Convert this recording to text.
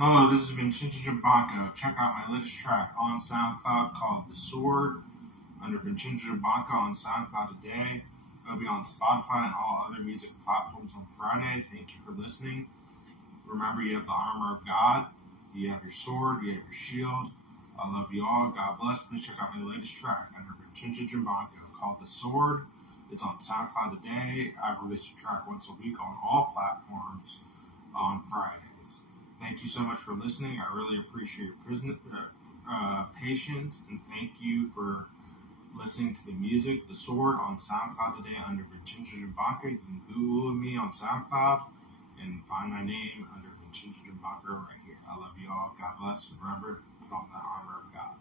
Hello, this is Vincenzo Giambanco. Check out my latest track on SoundCloud called The Sword under Vincenzo Giambanco on SoundCloud today. It'll be on Spotify and all other music platforms on Friday. Thank you for listening. Remember, you have the armor of God, you have your sword, you have your shield. I love you all. God bless. Please check out my latest track under Vincenzo Giambanco called The Sword. It's on SoundCloud today. I release a track once a week on all platforms on Fridays. Thank you so much for listening. I really appreciate your patience, and thank you for listening to the music, The Sword, on SoundCloud today under Vincenzo Giambanco. You can Google me on SoundCloud and find my name under Vincenzo Giambanco right here. I love you all. God bless. Remember, put on the armor of God.